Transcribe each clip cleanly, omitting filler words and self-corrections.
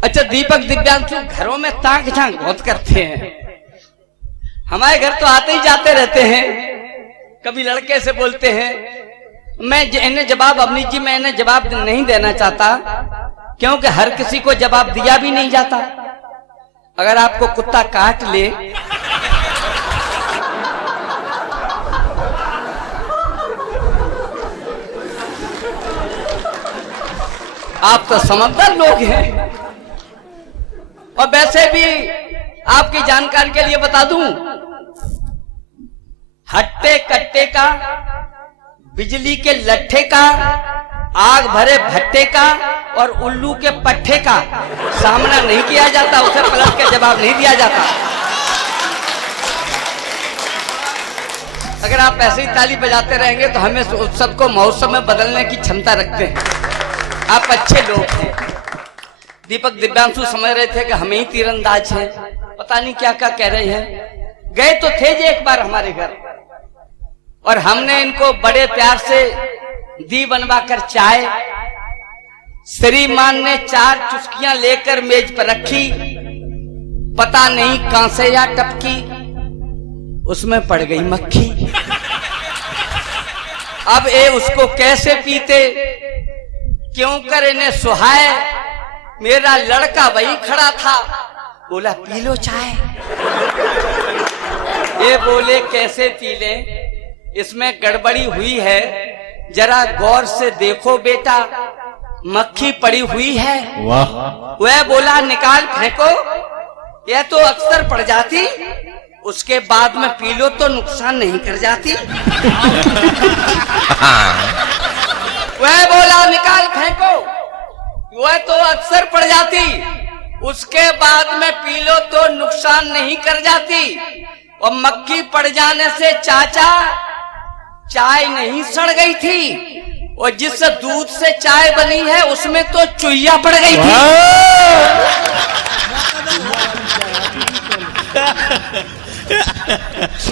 अच्छा दीपक दिव्यांशु घरों में ताक झांक बहुत करते हैं। हमारे घर तो आते ही जाते रहते हैं। कभी लड़के से बोलते हैं, मैं इन्हें जवाब अवनीश जी मैं इन्हें जवाब नहीं देना चाहता क्योंकि हर किसी को जवाब दिया भी नहीं जाता। अगर आपको कुत्ता काट ले आप तो समझदार लोग हैं। और वैसे भी आपकी जानकारी के लिए बता दूं, हट्टे कट्टे का, बिजली के लट्ठे का, आग भरे भट्टे का और उल्लू के पट्टे का सामना नहीं किया जाता, उसे पलट के जवाब नहीं दिया जाता। अगर आप ऐसे ही ताली बजाते रहेंगे तो हमें उत्सव को महोत्सव में बदलने की क्षमता रखते हैं। आप अच्छे लोग हैं। दीपक दिव्यांशु समझ रहे थे कि हम ही तीरंदाज हैं, पता नहीं क्या क्या कह रहे हैं। गए तो थे जे एक बार हमारे घर और हमने इनको बड़े प्यार से दी बनवाकर चाय, श्रीमान ने 4 चुस्कियां लेकर मेज पर रखी, पता नहीं कहां से या टपकी, उसमें पड़ गई मक्खी। अब ये उसको कैसे पीते, क्यों कर इन्हें सुहाए। मेरा लड़का वही खड़ा था, बोला पी लो चाय। ये बोले कैसे पी ले, इसमें गड़बड़ी हुई है, जरा गौर से देखो बेटा, मक्खी पड़ी हुई है। वाह। वह बोला निकाल फेंको, यह तो अक्सर पड़ जाती, उसके बाद में पी लो तो नुकसान नहीं कर जाती। वह बोला निकाल फेंको, वह तो अक्सर पड़ जाती, उसके बाद में पी लो तो नुकसान नहीं कर जाती। और मक्खी पड़ जाने से चाचा चाय नहीं सड़ गई थी, और जिस दूध से चाय बनी है उसमें तो चुईया पड़ गई थी।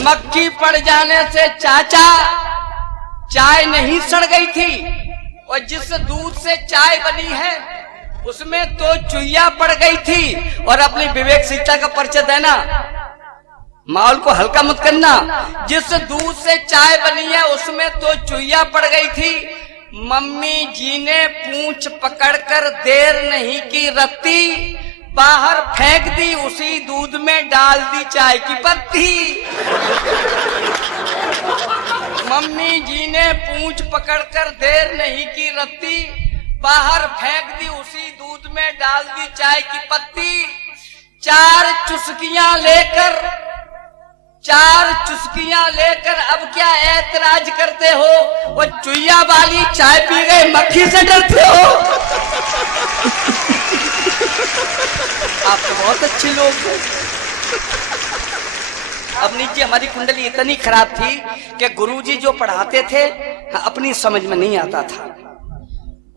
मक्खी पड़ जाने से चाचा चाय नहीं सड़ गई थी, और जिस दूध से चाय बनी है उसमें तो चुईया पड़ गई थी। और अपनी विवेकशीलता का परिचय देना, माहौल को हल्का मत करना। जिस दूध से चाय बनी है उसमें तो चुईया पड़ गई थी। मम्मी जी ने पूंछ पकड़कर देर नहीं की रत्ती, बाहर फेंक दी, उसी दूध में डाल दी चाय की पत्ती। मम्मी जी ने पूंछ पकड़कर देर नहीं की रत्ती, बाहर फेंक दी, उसी दूध में डाल दी चाय की पत्ती। 4 चुस्कियां लेकर अब क्या ऐतराज करते हो, वो चुईया वाली चाय पी गए मक्खी से डरते हो। आप तो बहुत अच्छे लोग हैं। अवनीश जी हमारी कुंडली इतनी खराब थी कि गुरुजी जो पढ़ाते थे अपनी समझ में नहीं आता था,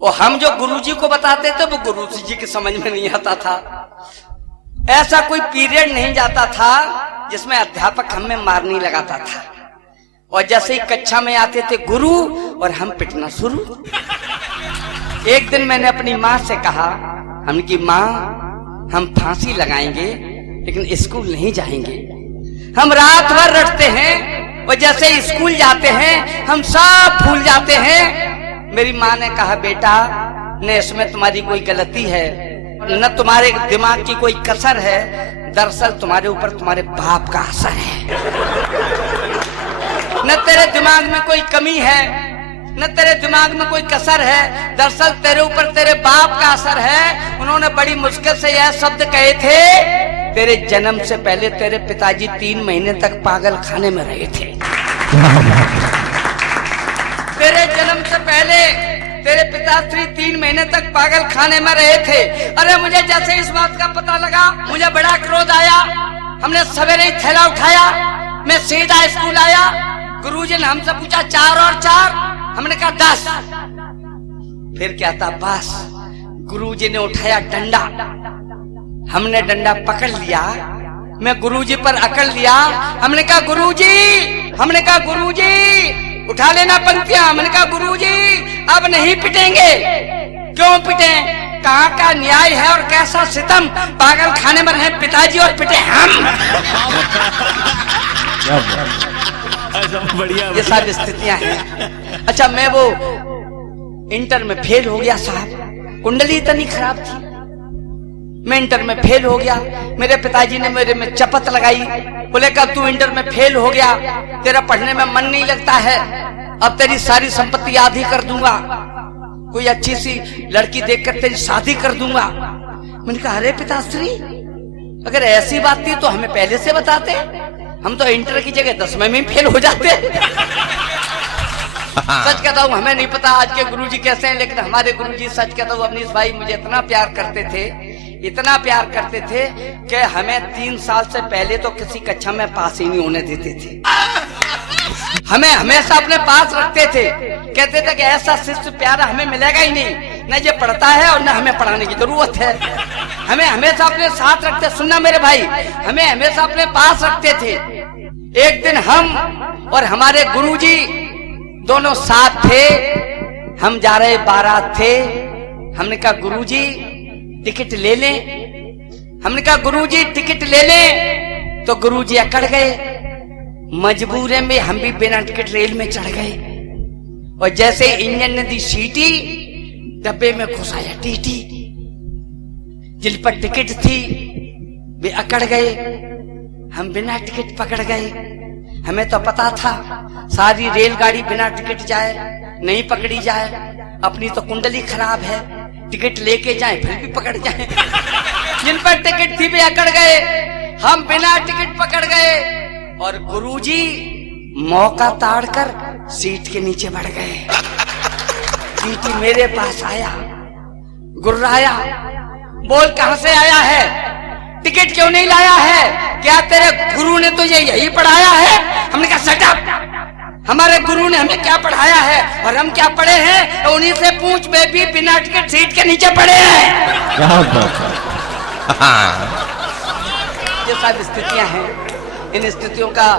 और हम जो गुरुजी को बताते थे वो गुरुजी जी की समझ में नहीं आता था। ऐसा कोई पीरियड नहीं जाता था जिसमें अध्यापक हमें मारने लगाता था, और जैसे ही कक्षा में आते थे गुरु और हम पिटना शुरू। एक दिन मैंने अपनी माँ से कहा, हमने की माँ हम फांसी लगाएंगे लेकिन स्कूल नहीं जाएंगे। हम रात भर रटते हैं और जैसे स्कूल जाते हैं हम सब भूल जाते हैं। मेरी माँ ने कहा बेटा न इसमें तुम्हारी कोई गलती है, न तुम्हारे दिमाग की कोई कसर है, दरअसल तुम्हारे ऊपर तुम्हारे बाप का असर है। न तेरे दिमाग में कोई कमी है, न तेरे दिमाग में कोई कसर है, दरअसल तेरे ऊपर तेरे बाप का असर है। उन्होंने बड़ी मुश्किल से यह शब्द कहे थे, तेरे जन्म से पहले तेरे पिताजी 3 महीने तक पागल खाने में रहे थे। तेरे जन्म से पहले तेरे पिताश्री 3 महीने तक पागल खाने में रहे थे। अरे मुझे जैसे इस बात का पता लगा मुझे बड़ा क्रोध आया। हमने सवेरे ही थैला उठाया, मैं सीधा स्कूल आया। गुरुजी ने हमसे पूछा 4 और 4, हमने कहा 10। फिर क्या था बस। गुरुजी ने उठाया डंडा, हमने डंडा पकड़ लिया, मैं गुरुजी पर अकड़ लिया। हमने कहा गुरुजी उठा लेना पंक्तियां। हमने कहा गुरुजी अब नहीं पिटेंगे। क्यों पिटे? कहाँ का न्याय है और कैसा सितम, पागल खाने में रहे पिताजी और पिटे हम। बढ़िया, ये सारी स्थितियां हैं। अच्छा, मैं वो इंटर में फेल हो गया साहब, कुंडली इतनी खराब थी, मैं इंटर में फेल हो गया। मेरे पिताजी ने मेरे में चपत लगाई, बोले कब तू इंटर में फेल हो गया, तेरा पढ़ने में मन नहीं लगता है, अब तेरी सारी संपत्ति आधी कर दूंगा, कोई अच्छी सी लड़की देखकर तेरी शादी कर दूंगा। मैंने कहा अरे पिताश्री, अगर ऐसी बात थी तो हमें पहले से बताते, हम तो इंटर की जगह 10वीं में फेल हो जाते। सच कहता हूँ हमें नहीं पता आज के गुरुजी कैसे हैं, लेकिन हमारे गुरुजी सच कहता हूँ अवनीश भाई मुझे इतना प्यार करते थे, इतना प्यार करते थे कि हमें 3 साल से पहले तो किसी कक्षा में पास ही नहीं होने देते थे। हमें हमेशा अपने पास रखते थे, कहते थे कि ऐसा शिष्य प्यारा हमें मिलेगा ही नहीं, न ये पढ़ता है और न हमें पढ़ाने की जरूरत है। हमें हमेशा अपने साथ रखते, सुनना मेरे भाई, हमें हमेशा अपने पास रखते थे। एक दिन हम और हमारे गुरुजी दोनों साथ थे, हम जा रहे बारात थे। हमने कहा गुरुजी टिकट ले लें, हमने कहा गुरुजी टिकट ले लें, तो गुरुजी अकड़ गए। मजबूरी में हम भी बिना टिकट रेल में चढ़ गए, और जैसे इंजन ने दी सीटी, डब्बे में घुसाया टीटी। जिन पर टिकट थी वे अकड़ गए, हम बिना टिकट पकड़ गए। हमें तो पता था सारी रेलगाड़ी बिना टिकट जाए नहीं पकड़ी जाए, अपनी तो कुंडली खराब है, टिकट लेके जाए फिर भी पकड़ जाए। जिन पर टिकट थी वे अकड़ गए, हम बिना टिकट पकड़ गए, और गुरुजी मौका ताड़कर सीट के नीचे बढ़ गए। टीटी मेरे पास आया, गुर्राया, बोल कहां से आया है, टिकट क्यों नहीं लाया है, क्या तेरे गुरु ने तुझे यही पढ़ाया है? हमने कहा शट अप, हमारे गुरु ने हमें क्या पढ़ाया है और हम क्या पढ़े हैं, उन्हीं से पूछ, वे भी बिना टिकट सीट के नीचे पढ़े हैं। ये सब स्थितियां हैं, इन स्थितियों का।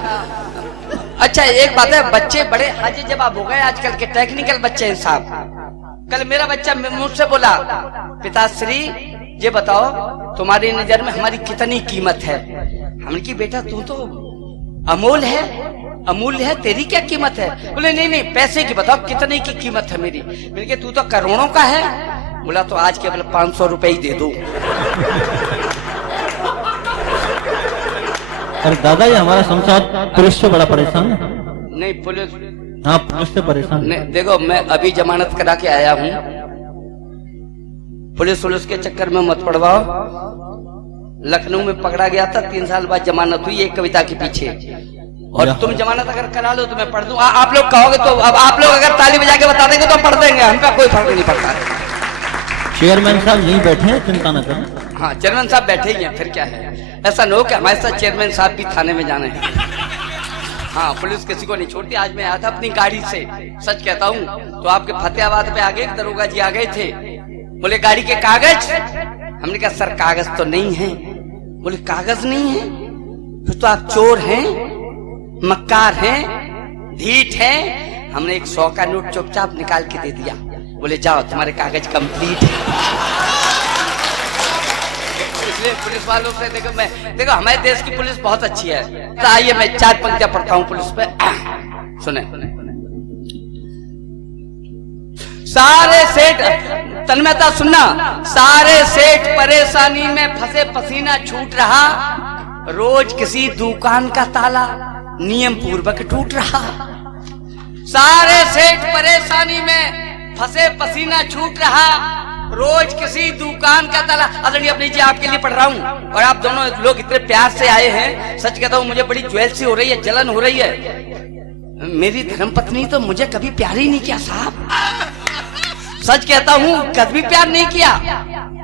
अच्छा एक बात है, बच्चे बड़े हाजिर जवाब हो गए आजकल के, टेक्निकल बच्चे हैं साहब। कल मेरा बच्चा मुझसे बोला पिताश्री ये बताओ तुम्हारी नजर में हमारी कितनी कीमत है। हमने की बेटा तू तो अमूल है, अमूल्य है, तेरी क्या कीमत है? बोले नहीं नहीं पैसे की बताओ कितने की कीमत है मेरी। मैंने कहा तू तो करोड़ों का है। बोला तो आज केवल 500 रुपए ही दे दो। अरे दादा ये हमारा संसार पुलिस से बड़ा परेशान है। नहीं पुलिस, हाँ पुलिस से परेशान। नहीं देखो मैं अभी जमानत करा के आया हूँ, पुलिस के चक्कर में मत पड़वाओ। लखनऊ में पकड़ा गया था, 3 साल बाद जमानत हुई एक कविता के पीछे, और तुम जमानत अगर करा लो तो मैं पढ़ दूं। आप लोग कहोगे तो, अब आप लोग अगर ताली बजा के बता देंगे तो पढ़ देंगे, हम पे कोई फर्क नहीं पड़ता। चेयरमैन साहब यहीं बैठे हैं, चिंता न करें। हाँ चेयरमैन साहब बैठे ही हैं, फिर क्या है, ऐसा न हो कि हमारे साथ चेयरमैन साहब भी थाने में जाने हैं। हाँ पुलिस किसी को नहीं छोड़ती। आज मैं आया था अपनी गाड़ी से, सच कहता हूँ, तो आपके फतेहाबाद पे आगे दरोगा जी आ गए थे, बोले गाड़ी के कागज। हमने कहा सर कागज तो नहीं है। बोले कागज नहीं है फिर तो आप चोर हैं, मक्कार हैं, ढीठ हैं। हमने एक 100 का नोट चुपचाप निकाल के दे दिया, बोले जाओ तुम्हारे कागज कंप्लीट है। इसलिए पुलिस वालों से देखो हमारे देश की पुलिस बहुत अच्छी है। तो आइए मैं 4 पंक्तियां पढ़ता हूँ पुलिस पे, सुने। सारे सेठ, तन्मयता सुनना, सारे सेठ परेशानी में फंसे, पसीना छूट रहा, रोज किसी दुकान का ताला नियम पूर्वक टूट रहा। सारे सेठ परेशानी में फंसे, पसीना छूट रहा, रोज किसी दुकान का ताला। आदरणीय अपनी जी आपके लिए पढ़ रहा हूँ, और आप दोनों लोग इतने प्यार से आए हैं, सच कहता हूँ मुझे बड़ी ज्वेलसी हो रही है, जलन हो रही है। मेरी धर्मपत्नी तो मुझे कभी प्यार ही नहीं किया साहब, सच कहता हूँ कभी प्यार नहीं किया।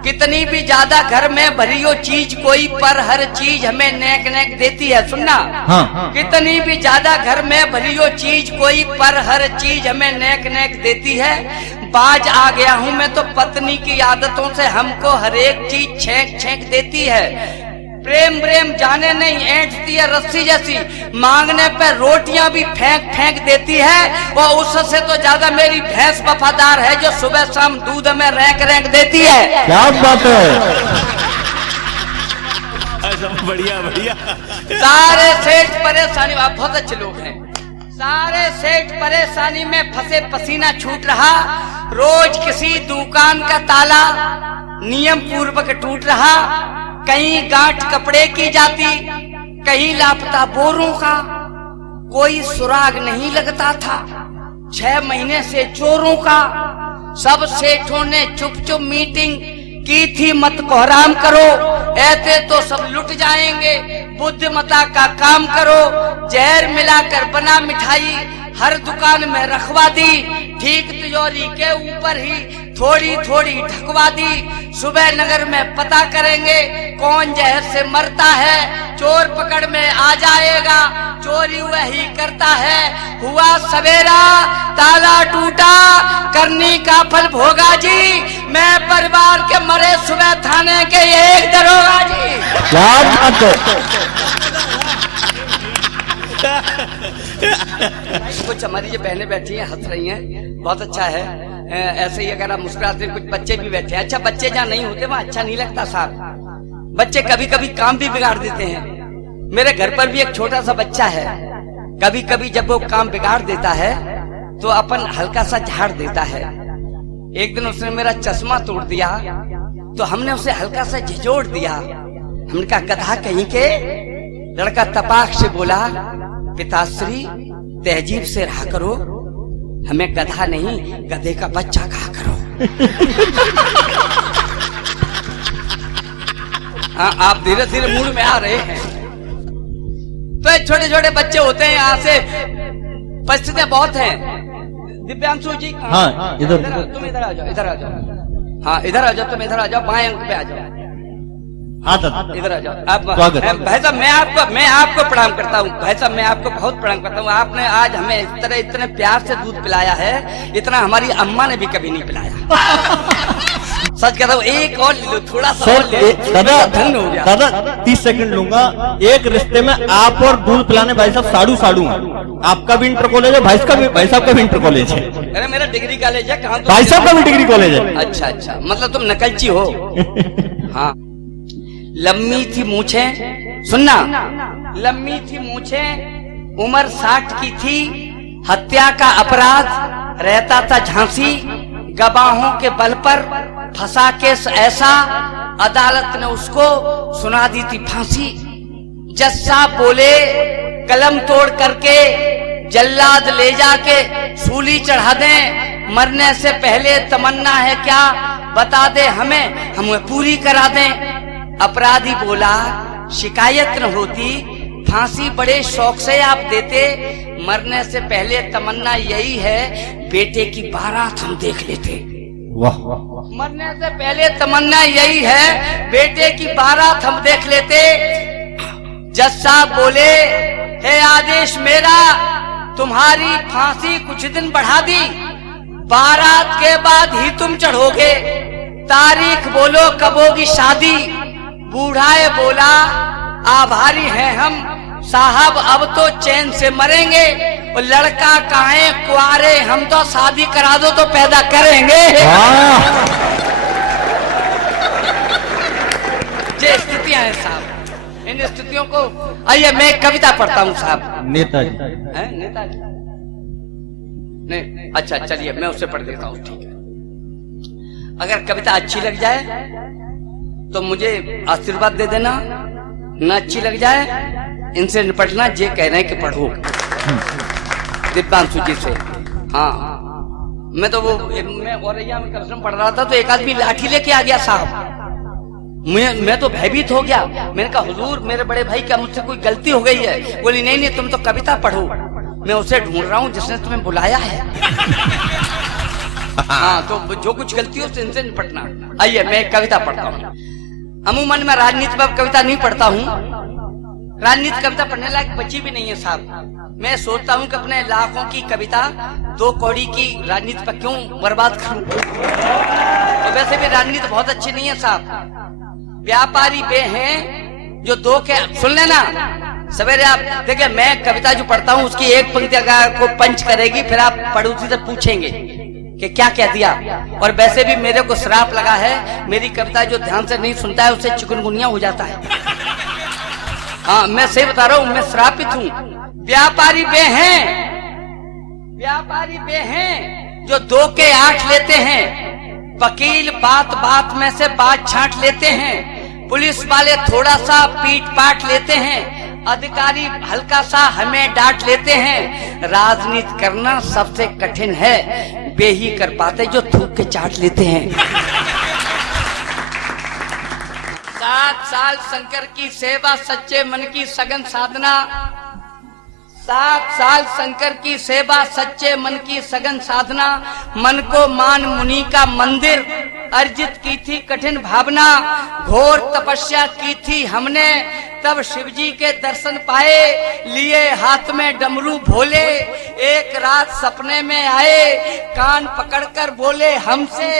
कितनी भी ज्यादा घर में भरी हो चीज कोई, पर हर चीज हमें नेक नेक देती है। सुनना, हाँ। कितनी भी ज्यादा घर में भरी हो चीज कोई, पर हर चीज हमें नेक नेक देती है। बाज आ गया हूँ मैं तो पत्नी की आदतों से, हमको हर एक चीज छेंक छेंक देती है। प्रेम प्रेम जाने नहीं, ऐंठती है रस्सी जैसी, मांगने पे रोटियां भी फेंक फेंक देती है। और उससे तो ज्यादा मेरी भैंस वफादार है जो सुबह शाम दूध में रैंक रैंक देती है। क्या बात है। बढ़िया बढ़िया। सारे सेठ परेशानी, आप बहुत अच्छे लोग हैं, सारे सेठ परेशानी में फंसे, पसीना छूट रहा। रोज किसी दुकान का ताला नियम पूर्वक टूट रहा, कहीं गांठ कपड़े की जाती, कहीं लापता बोरों का, कोई सुराग नहीं लगता था। 6 महीने से चोरों का, सब सेठों ने चुप चुप मीटिंग की थी, मत कोहराम करो, ऐसे तो सब लुट जाएंगे, बुद्धिमता का काम करो। जहर मिलाकर बना मिठाई हर दुकान में रखवा दी, ठीक तिजोरी के ऊपर ही थोड़ी थोड़ी ढकवा दी। सुबह नगर में पता करेंगे कौन जहर से मरता है, चोर पकड़ में आ जाएगा, चोरी वही करता है। हुआ सवेरा ताला टूटा, करनी का फल भोगा जी, मैं परिवार के मरे सुबह थाने के एक दरोगा जी। क्या बात है। कुछ हमारी जो बहनें बैठी हैं हंस रही हैं, बहुत अच्छा है। ऐसे ही अगर आप मुस्कुराते हैं, कुछ बच्चे भी बैठे हैं। अच्छा, बच्चे जहाँ नहीं होते वहाँ अच्छा नहीं लगता साहब। बच्चे कभी कभी काम भी बिगाड़ देते हैं। मेरे घर पर भी एक छोटा सा बच्चा है, कभी कभी जब वो काम बिगाड़ देता है तो अपन हल्का सा झाड़ देता है। एक दिन उसने मेरा चश्मा तोड़ दिया तो हमने उसे हल्का सा झिझोड़ दिया। हमने कहा गधा कहीं के। लड़का तपाक से बोला, पिताश्री तहजीब से रहा करो, हमें गधा नहीं गधे का बच्चा कहा करो। हाँ, आप धीरे धीरे मूड में आ रहे हैं। तो छोटे छोटे बच्चे होते हैं, यहाँ से परिस्थितियां बहुत हैं। दिव्यांशु जी, हाँ, इधर तुम इधर आ जाओ, इधर आ जाओ। हाँ, इधर आ जाओ, तुम इधर आ जाओ, बाएं अंक पे आ जाओ। हाँ दादा, इधर आ जाओ आप। स्वागत। भाई साहब, मैं आपको प्रणाम करता हूँ। भाई साहब, मैं आपको बहुत प्रणाम करता हूँ। आपने आज हमें इस तरह इतने प्यार से दूध पिलाया है, इतना हमारी अम्मा ने भी कभी नहीं पिलाया। सच कहता हूँ, एक और ले लो, थोड़ा सा और ले लो। दादा, धन्य हो गया। दादा 30 सेकंड लूंगा। एक रिश्ते में आप और दूध पिलाने भाई साहब साड़ू साड़ू हैं। आपका भी इंटर कॉलेज है, भाई साहब का भी इंटर कॉलेज है। अरे मेरा डिग्री कॉलेज है, कहाँ भाई साहब का भी डिग्री कॉलेज है। अच्छा अच्छा, मतलब तुम नकलची हो। हाँ, लम्बी थी मूछें, सुनना, लम्बी थी मूछें, उम्र 60 की थी, हत्या का अपराध, रहता था झांसी, गवाहों के बल पर फंसा केस ऐसा, अदालत ने उसको सुना दी थी फांसी। जज साहब बोले, कलम तोड़ करके जल्लाद ले जाके सूली चढ़ा दें, मरने से पहले तमन्ना है क्या बता दे हमें, हम पूरी करा दें। अपराधी बोला, शिकायत न होती, फांसी बड़े शौक से आप देते, मरने से पहले तमन्ना यही है बेटे की बारात हम देख लेते। वाह, मरने से पहले तमन्ना यही है बेटे की बारात हम देख लेते। जज साहब बोले, है आदेश मेरा, तुम्हारी फांसी कुछ दिन बढ़ा दी, बारात के बाद ही तुम चढ़ोगे, तारीख बोलो कब होगी शादी। बूढ़ाए बोला, आभारी हैं हम साहब, अब तो चैन से मरेंगे, और लड़का काहे कुआरे, हम तो शादी करा दो तो पैदा करेंगे। ये स्थितियां हैं साहब, इन स्थितियों को आइए मैं कविता पढ़ता हूँ साहब। नेताजी है नेताजी? नहीं, अच्छा चलिए मैं उससे पढ़ देता हूँ, ठीक है। अगर कविता अच्छी लग जाए तो मुझे आशीर्वाद दे देना, न अच्छी लग जाए इनसे निपटना, ये कह रहे हैं कि पढ़ो दिव्यांशु जी से। हाँ, मैं तो वो मैं औरैया में कलशम पढ़ रहा था तो एक आदमी लाठी लेके आ गया साहब। मैं तो भयभीत हो गया। मैंने कहा हुजूर मेरे बड़े भाई क्या मुझसे कोई गलती हो गई है? बोली नहीं नहीं, तुम तो कविता पढ़ो, मैं उसे ढूंढ रहा हूँ जिसने तुम्हें बुलाया है। हाँ, तो जो कुछ गलती हो इनसे निपटना। आइए मैं एक कविता पढ़ता हूँ। अमूमन मैं राजनीति पर कविता नहीं पढ़ता हूँ, राजनीति कविता पढ़ने लायक बची भी नहीं है साहब। मैं सोचता हूँ कि अपने लाखों की कविता 2 कौड़ी की राजनीति पर क्यों बर्बाद करूं। तो वैसे भी राजनीति बहुत अच्छी नहीं है साहब। व्यापारी बे हैं जो दो के सुन लेना सवेरे आप देखिए, मैं कविता जो पढ़ता हूँ उसकी एक पंक्ति अगर को पंच करेगी, फिर आप पड़ोसी से पूछेंगे कि क्या कह दिया। और वैसे भी मेरे को श्राप लगा है, मेरी कविता जो ध्यान से नहीं सुनता है उससे चिकनगुनिया हो जाता है। हाँ, मैं सही बता रहा हूँ, मैं श्रापित हूँ। व्यापारी वे हैं जो 2 के 8 लेते हैं। वकील बात बात में से बात छांट लेते हैं। पुलिस वाले थोड़ा सा पीट पाट लेते हैं। अधिकारी हल्का सा हमें डांट लेते हैं। राजनीति करना सबसे कठिन है, वे ही कर पाते जो थूक के चाट लेते हैं। 7 साल शंकर की सेवा, सच्चे मन की सघन साधना। 7 साल शंकर की सेवा, सच्चे मन की सघन साधना। मन को मान मुनि का मंदिर, अर्जित की थी कठिन भावना। घोर तपस्या की थी हमने, तब शिव जी के दर्शन पाए। लिए हाथ में डमरू भोले, एक रात सपने में आए। कान पकड़कर बोले हमसे,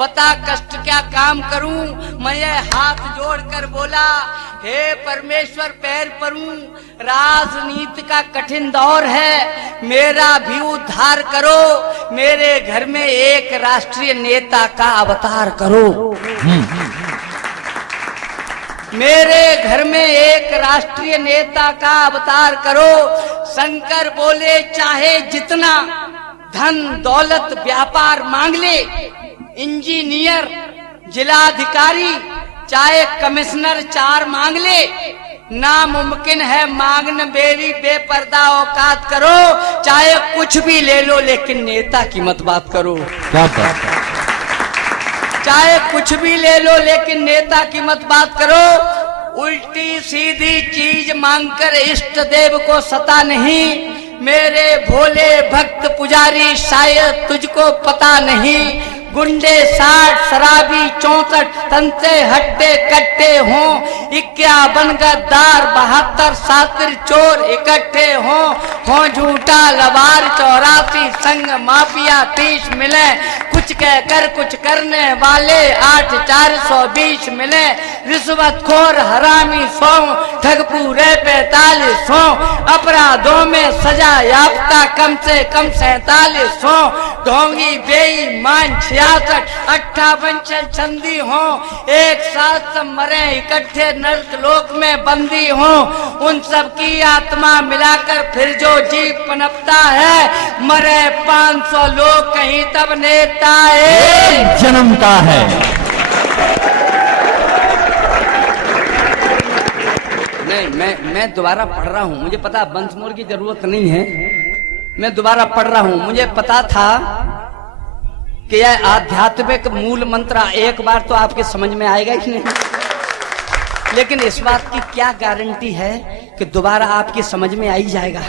बता कष्ट क्या काम करूं। मैं हाथ जोड़कर बोला, हे परमेश्वर पैर परूं। राजनीति का कठिन दौर है, मेरा भी उद्धार करो। मेरे घर में एक राष्ट्रीय नेता का अवतार करो। मेरे घर में एक राष्ट्रीय नेता का अवतार करो। शंकर बोले चाहे जितना धन दौलत व्यापार मांग ले। इंजीनियर जिलाधिकारी चाहे कमिश्नर 4 मांग ले। नामुमकिन है मांगन मेरी बेपर्दा औकात करो। चाहे कुछ भी ले लो लेकिन नेता की मत बात करो। क्या बात है। चाहे कुछ भी ले लो लेकिन नेता की मत बात करो। उल्टी सीधी चीज मांगकर इष्ट देव को सता नहीं। मेरे भोले भक्त पुजारी शायद तुझको पता नहीं। गुंडे 60 शराबी 64 तंते हट्टे कट्टे हों। 51 गद्दार 72 सातिर चोर इकट्ठे हों झूठा लबार 84 संग माफिया 30 मिले। कुछ कहकर कुछ करने वाले 8 420 मिले। रिश्वतखोर हरामी 100, ठगपूरे 45 हों। अपराधों में सजा याफ्ता कम से कम 47 हों। ढोंगी बेईमान 66 58 चंदी हों। एक साथ सब मरे इकट्ठे नर्क लोक में बंदी हों। उन सब की आत्मा मिलाकर फिर जो जीव पनपता है। मरे 500 लोग कहीं तब नेता एक जन्मता है। नहीं, मैं दोबारा पढ़ रहा हूँ, मुझे पता बंसमोर की जरूरत नहीं है। मैं दोबारा पढ़ रहा हूँ, मुझे पता था कि यह आध्यात्मिक मूल मंत्र एक बार तो आपके समझ में आएगा ही नहीं, लेकिन इस बात की क्या गारंटी है कि दोबारा आपकी समझ में आ ही जाएगा।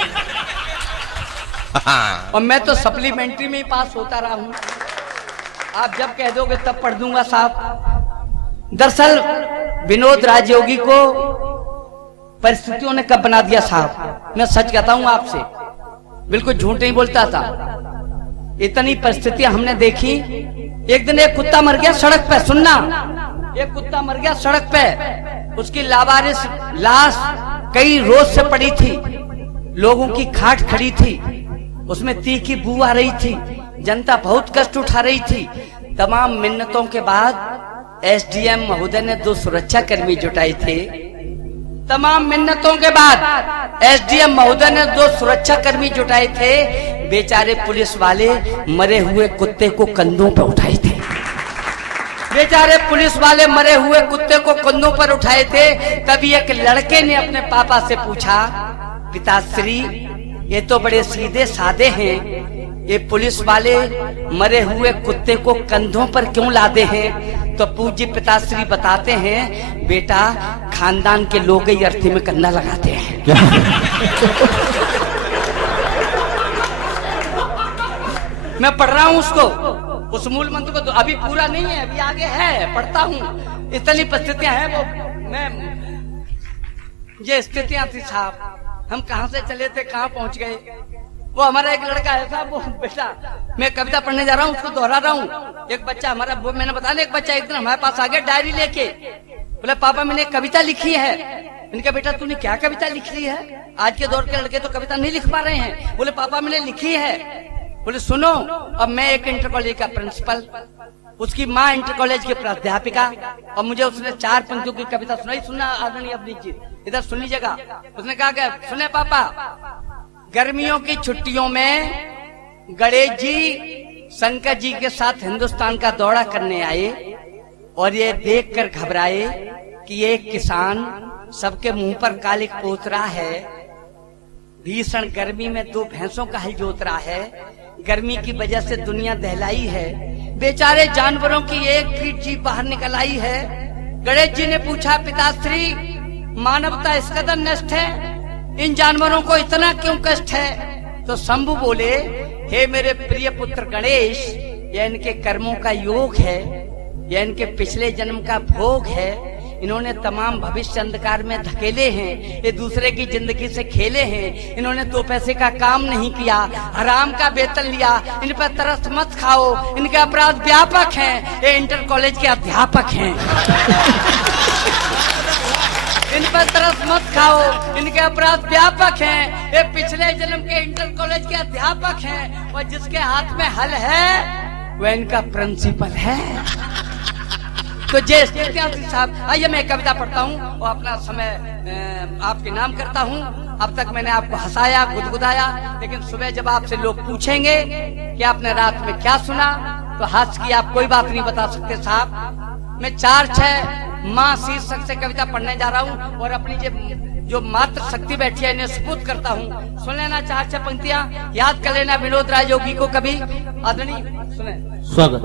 और मैं तो सप्लीमेंट्री में ही पास होता रहा हूं। आप जब कह दोगे तब पढ़ दूंगा साहब। दरअसल विनोद राजयोगी को परिस्थितियों ने कब बना दिया साहब, मैं सच कहता हूं आपसे, बिल्कुल झूठ नहीं बोलता था। इतनी परिस्थितियां हमने देखी। एक दिन एक कुत्ता मर गया सड़क पे, सुनना, एक कुत्ता मर गया सड़क पे। उसकी लावारिस लाश कई रोज से पड़ी थी, लोगों की खाट खड़ी थी, उसमें तीखी बू आ रही थी, जनता बहुत कष्ट उठा रही थी। तमाम मिन्नतों के बाद एसडीएम महोदय ने 2 सुरक्षा कर्मी जुटाए थे। तमाम मिन्नतों के बाद एसडीएम महोदय ने 2 सुरक्षा कर्मी जुटाए थे। बेचारे पुलिस वाले मरे हुए कुत्ते को कंधों पर उठाए थे। बेचारे पुलिस वाले मरे हुए कुत्ते को कंधों पर उठाए थे। तभी एक लड़के ने अपने पापा से पूछा, पिताश्री ये तो बड़े सीधे साधे हैं, ये पुलिस वाले मरे हुए कुत्ते को कंधों पर क्यों लादे हैं? तो पूज्य पिताश्री बताते हैं, बेटा खानदान के लोग ही अर्थी में कंधा लगाते हैं। मैं पढ़ रहा हूँ उसको, उस मूल मंत्र को, तो अभी पूरा नहीं है, अभी आगे है, पढ़ता हूँ। इतनी परिस्थितियां हैं, वो मैं ये स्थितियां थी साहब, हम कहाँ से चले थे कहाँ पहुंच गए। वो हमारा एक लड़का है साहब, वो बेटा, मैं कविता पढ़ने जा रहा हूँ, उसको दोहरा रहा हूँ। एक बच्चा हमारा, मैंने बताया एक बच्चा एक दिन हमारे पास आ गया डायरी लेके, बोले पापा मैंने एक कविता लिखी है। इनका बेटा तूने क्या कविता लिख ली है? आज के दौर के लड़के तो कविता नहीं लिख पा रहे हैं। बोले पापा मैंने लिखी है। बोले सुनो, अब मैं एक इंटर कॉलेज का प्रिंसिपल, उसकी माँ इंटर कॉलेज की प्राध्यापिका, और मुझे उसने 4 पंक्तियों की कविता सुनाई। सुनना आदरणीय अवनीश जी, इधर सुन लीजिएगा। उसने कहा कि सुने पापा, गर्मियों की छुट्टियों में गणेश जी शंकर जी के साथ हिंदुस्तान का दौरा करने आए और ये देखकर घबराए कि एक किसान सबके मुंह पर कालिक पोत रहा है, भीषण गर्मी में 2 भैंसों का हल जोत रहा है, गर्मी की वजह से दुनिया दहलाई है, बेचारे जानवरों की एक भी जीभ बाहर निकल आई है। गणेश जी ने पूछा पिताश्री, मानवता इस कदर नष्ट है, इन जानवरों को इतना क्यों कष्ट है? तो शंभु बोले, हे मेरे प्रिय पुत्र गणेश, यह इनके कर्मों का योग है, यह इनके पिछले जन्म का भोग है। इन्होंने तमाम भविष्य अंधकार में धकेले हैं, ये दूसरे की जिंदगी से खेले हैं, इन्होंने 2 पैसे का काम नहीं किया, हराम का वेतन लिया, इन पर तरस मत खाओ, इनके अपराध व्यापक हैं, ये इंटर कॉलेज के अध्यापक हैं। इन पर तरस मत खाओ, इनके अपराध व्यापक हैं, ये पिछले जन्म के इंटर कॉलेज के अध्यापक हैं, और जिसके हाथ में हल है वह इनका प्रिंसिपल है। तो जय साहब, आइए मैं कविता पढ़ता हूँ और अपना समय आपके नाम करता हूँ। अब तक मैंने आपको हंसाया, गुदगुदाया, लेकिन सुबह जब आपसे लोग पूछेंगे कि आपने रात में क्या सुना, तो हंस की आप कोई बात नहीं बता सकते साहब। मैं 4-6 माँ शीर्षक से कविता पढ़ने जा रहा हूँ और अपनी जो मात्र शक्ति बैठी है इन्हें सपूत करता हूँ। सुन लेना 4-6 पंक्तियाँ, याद कर लेना विनोद राय योगी को कभी। आदरणीय सुने, स्वागत।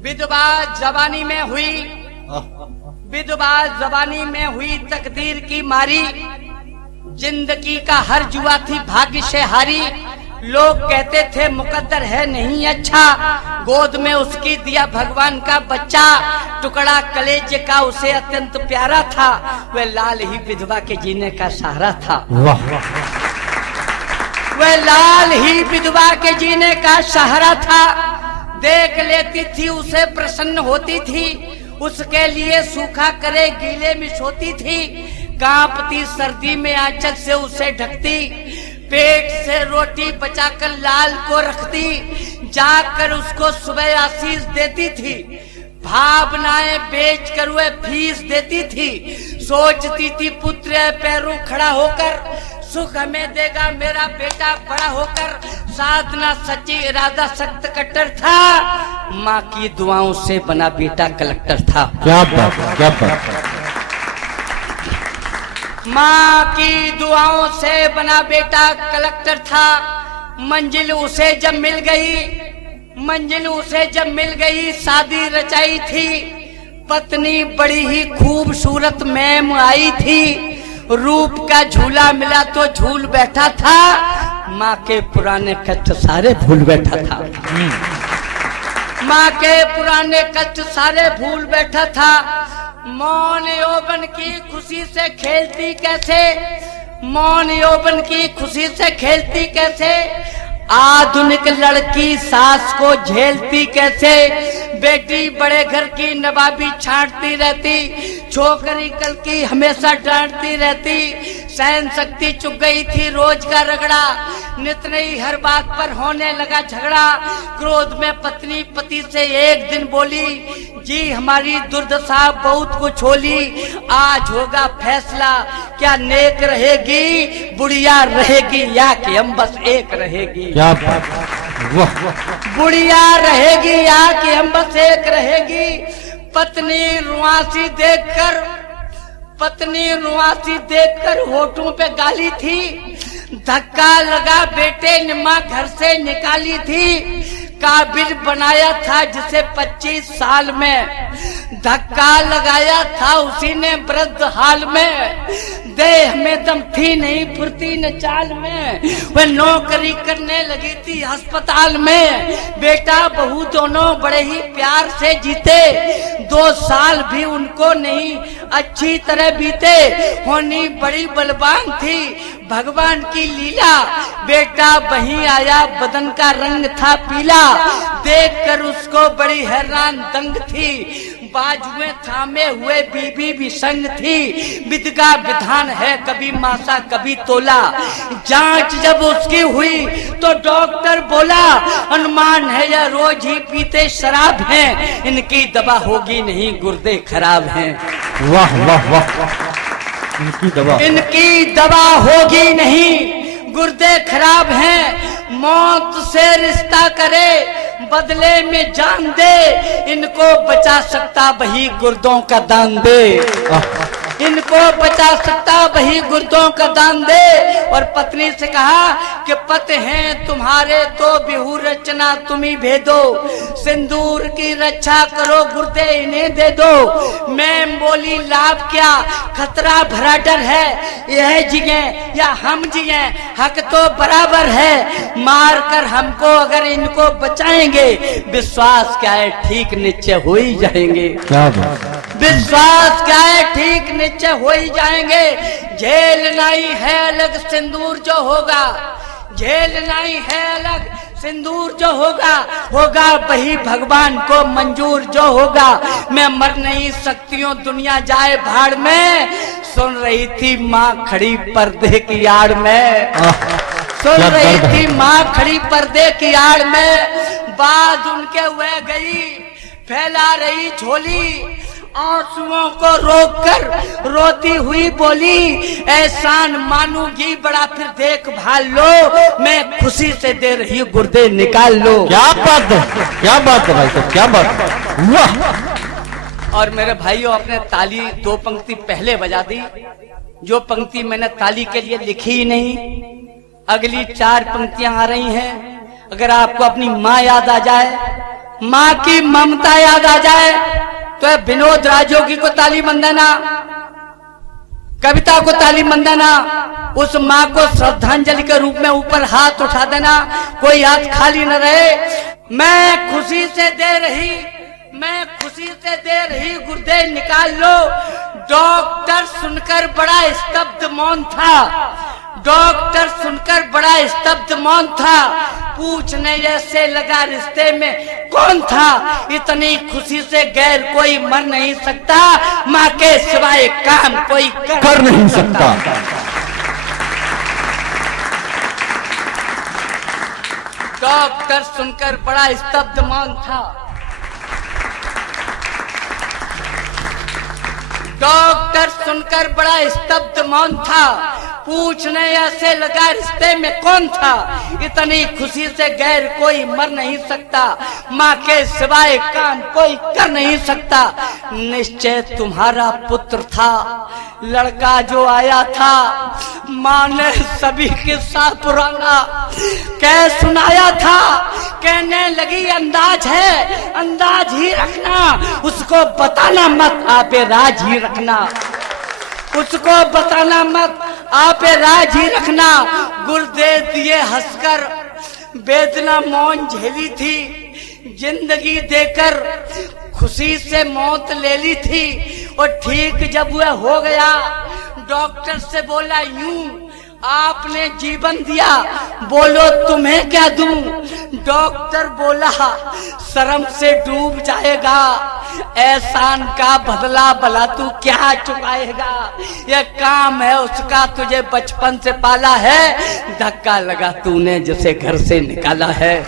विधवा जवानी में हुई, विधवा जवानी में हुई तकदीर की मारी, जिंदगी का हर जुआ थी भाग्य से हारी। लोग कहते थे मुकद्दर है नहीं अच्छा, गोद में उसकी दिया भगवान का बच्चा, टुकड़ा कलेजे का उसे अत्यंत प्यारा था, वह लाल ही विधवा के जीने का सहारा था। वह लाल ही विधवा के जीने का सहारा था, देख लेती थी उसे प्रसन्न होती थी, उसके लिए सूखा करे गीले में सोती थी, कांपती सर्दी में आंचल से उसे ढकती, पेट से रोटी बचाकर लाल को रखती, जाकर उसको सुबह आशीष देती थी, भावनाएं बेच कर वह फीस देती थी, सोचती थी पुत्र पैरों खड़ा होकर सुख हमें देगा मेरा बेटा बड़ा होकर, साधना सच्ची इरादा सख्त कट्टर था, माँ की दुआओं से बना बेटा कलेक्टर था। क्या बात, क्या बात। माँ की दुआओं से बना बेटा कलेक्टर था, मंजिल उसे जब मिल गई, मंजिल उसे जब मिल गई, शादी रचाई थी, पत्नी बड़ी ही खूबसूरत मैम आई थी, रूप का झूला मिला तो झूल बैठा था, माँ के पुराने कष्ट सारे भूल बैठा था। माँ के पुराने कष्ट सारे भूल बैठा था, मौन यौवन की खुशी से खेलती कैसे, मौन यौवन की खुशी से खेलती कैसे, आधुनिक लड़की सास को झेलती कैसे, बेटी बड़े घर की नवाबी छांटती रहती, छोकरी कल की हमेशा डांटती रहती, सहन शक्ति चुक गई थी रोज का रगड़ा, नित नई हर बात पर होने लगा झगड़ा, क्रोध में पत्नी पति से एक दिन बोली, जी हमारी दुर्दशा बहुत कुछ होली, आज होगा फैसला, क्या नेक रहेगी बुढ़िया रहेगी या कि हम बस एक रहेगी। क्या बात, वाह। बुढ़िया रहेगी या कि हम बस एक रहेगी। पत्नी रुआसी देखकर, पत्नी रुआसी देखकर होठों पे गाली थी, धक्का लगा बेटे ने माँ घर से निकाली थी, काबिल बनाया था जिसे 25 साल में, धक्का लगाया था उसी ने वृद्ध हाल में, देह में दम थी नहीं फुर्ती न चाल में, वह नौकरी करने लगी थी अस्पताल में, बेटा बहू दोनों बड़े ही प्यार से जीते, 2 साल भी उनको नहीं अच्छी तरह बीते, होनी बड़ी बलवान थी भगवान की लीला, बेटा वहीं आया बदन का रंग था पीला, देखकर उसको बड़ी हैरान दंग थी। बाजुएं थामे हुए बीबी भी संग थी। विधि का विधान है कभी मासा कभी तोला। जांच जब उसकी हुई तो डॉक्टर बोला अनुमान है यह रोज ही पीते शराब हैं, इनकी दवा होगी नहीं गुर्दे खराब हैं। वाह वाह वाह, इनकी दवा होगी नहीं गुर्दे खराब हैं। मौत से रिश्ता करे बदले में जान दे, इनको बचा सकता वही गुर्दों का दान दे। इनको बचा सकता वही गुर्दों का दान दे। और पत्नी से कहा कि पति हैं तुम्हारे तो बिहू रचना तुम्ही भेदो, सिंदूर की रक्षा करो गुर्दे इन्हें दे दो। मैं बोली लाभ क्या खतरा भरा डर है, यह जिए या हम जिए हक तो बराबर है। मार कर हमको अगर इनको बचाएंगे विश्वास क्या है ठीक निश्चय हो ही जाएंगे। विश्वास क्या है ठीक निश्चय हो ही जाएंगे। झेल नहीं है अलग सिंदूर जो होगा, झेल नहीं है अलग सिंदूर जो होगा, होगा वही भगवान को मंजूर जो होगा। मैं मर नहीं सकती हूँ दुनिया जाए भाड़ में, सुन रही थी माँ खड़ी पर्दे की आड़ में। सुन रही थी माँ खड़ी पर्दे की आड़ में। बात उनके हुए गई फैला रही झोली, आंसुओं को रोककर रोती हुई बोली एहसान मानूंगी बड़ा फिर देखभाल लो, मैं खुशी से दे रही गुर्दे निकाल लो। क्या बात है, क्या बात है भाई साहब, क्या बात है, वाह। और मेरे भाइयों आपने ताली दो पंक्ति पहले बजा दी, जो पंक्ति मैंने ताली के लिए लिखी ही नहीं। अगली चार पंक्तियां आ रही हैं। अगर आपको अपनी माँ याद आ जाए, माँ की ममता याद आ जाए तो विनोद राजोगी को ताली बन देना, कविता को ताली बन देना, उस माँ को श्रद्धांजलि के रूप में ऊपर हाथ उठा देना, कोई हाथ खाली न रहे। मैं खुशी से दे रही, मैं खुशी से दे रही गुर्दे निकाल लो। डॉक्टर सुनकर बड़ा स्तब्ध मौन था, डॉक्टर सुनकर बड़ा स्तब्ध मौन था। पूछने जैसे लगा रिश्ते में कौन था, इतनी खुशी से गैर कोई मर नहीं सकता, माँ के सिवाय काम कोई कर नहीं सकता। डॉक्टर सुनकर बड़ा स्तब्ध मौन था, डॉक्टर सुनकर बड़ा स्तब्ध मौन था। पूछने ऐसे लगा रिश्ते में कौन था, इतनी खुशी से गैर कोई मर नहीं सकता, माँ के सिवाय काम कोई कर नहीं सकता। निश्चय तुम्हारा पुत्र था, लड़का जो आया था, माँ ने सभी किस्सा पुराना कह सुनाया था। कहने लगी अंदाज है अंदाज ही रखना, उसको बताना मत आपे राज ही रखना, उसको बताना मत आपे राज ही रखना। गुर्दे दिए हंसकर वेदना मौन झेली थी, जिंदगी देकर खुशी से मौत ले ली थी। और ठीक जब वह हो गया डॉक्टर से बोला यूं आपने जीवन दिया, बोलो तुम्हें क्या दूं। डॉक्टर बोला शर्म से डूब जाएगा, एहसान का बदला भला तू क्या चुकाएगा। यह काम है उसका तुझे बचपन से पाला है, धक्का लगा तूने जिसे घर से निकाला है।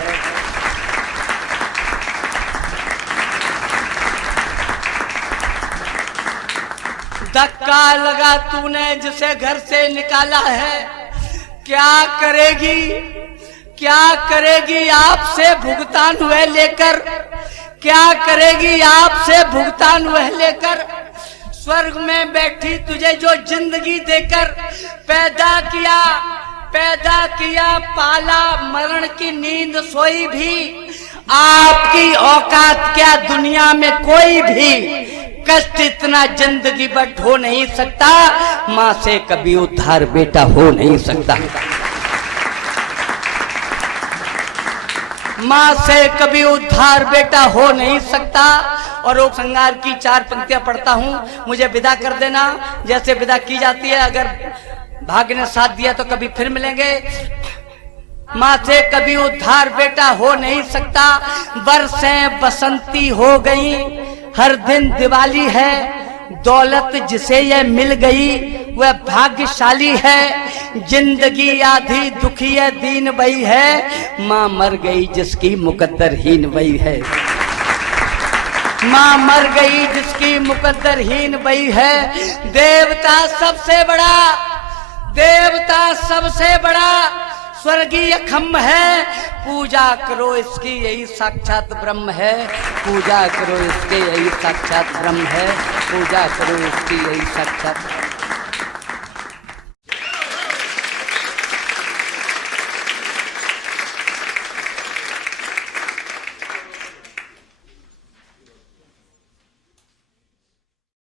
धक्का लगा तूने जिसे घर से निकाला है। क्या करेगी, क्या करेगी आपसे भुगतान हुए लेकर, क्या करेगी आपसे भुगतान हुए लेकर। स्वर्ग में बैठी तुझे जो जिंदगी देकर पैदा किया, पैदा किया पाला, मरण की नींद सोई भी। आपकी औकात क्या दुनिया में कोई भी, कष्ट इतना जिंदगी भर हो नहीं सकता, माँ से कभी उद्धार बेटा हो नहीं सकता। माँ से कभी उद्धार बेटा हो नहीं सकता। और वो श्रृंगार की चार पंक्तियां पढ़ता हूँ, मुझे विदा कर देना जैसे विदा की जाती है। अगर भाग्य ने साथ दिया तो कभी फिर मिलेंगे। माँ से कभी उद्धार बेटा हो नहीं सकता। बरसें बसंती हो गई, हर दिन दिवाली है, दौलत जिसे ये मिल गई वह भाग्यशाली है। जिंदगी आधी दुखी है दीन बई है, माँ मर गई जिसकी मुकद्दरहीन बई है। माँ मर गई जिसकी मुकद्दरहीन बई है। देवता सबसे बड़ा, देवता सबसे बड़ा स्वर्गीय खम्भ है, पूजा करो इसकी यही साक्षात ब्रह्म है। पूजा करो इसके यही साक्षात ब्रह्म है। पूजा करो इसकी यही साक्षात